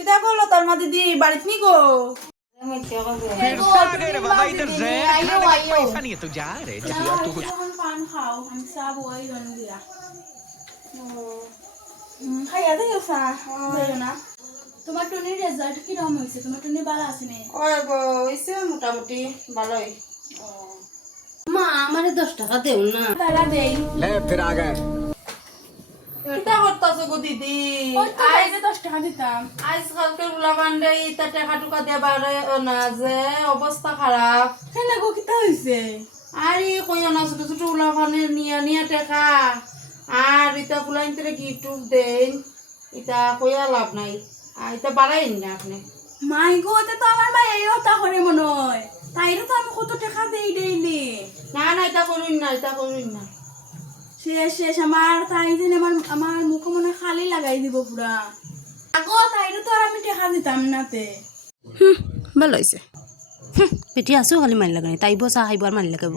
কিতা করলো তোর মা দিদি বাড়িতে নি গো? फिर से आ गए रे बाबा इधर से खाने का पैसा नहीं है तो जा रे जा यार तू कुछ এখন পান খাও আমি চা বই জন দিয়া খাইয়া দেখো চা দেখো না। তোমার টুনির রেজাল্ট কিরকম হয়েছে? তোমার টুনি ভালো আছে নে? ওই গো হইছে মোটামুটি ভালোই। মা আমারে 10 টাকা দেও না। তারা দেই ले फिर आ गए কিতা করতাছো গো দিদি? আই যে 10 টাকা দিতাম। আজকালকে উলামান্ডে ইতা টাকা টুকা দেবার না যে অবস্থা খারাপ। কেন গো কিতা হইছে? আরে কইও না ছোট ছোট উলামানের নিয়া নিয়া টাকা আর ইতা ফুলাইনতে গিফট দেন ইতা কইয়া লাভ নাই। আর ইতা বাড়াইন না আপনি। মাই গো তে তো আমার ভাই এই হতা করে মনে হয়। তাইরও তো আমি কত টাকা দেই ডেইলি। না না ইতা করুন না ইতা করুন না। শেষ শেষ আমার তাই যেন আমার মুখ মনে খালি লাগাই দিব পুরা। আগো তাইরও তো আর আমি টাকা দিতাম না তে। ভালো হয়েছে। পেটি আছো খালি মারি লাগানি তাইব চা খাইব আর মারি লাগাইব।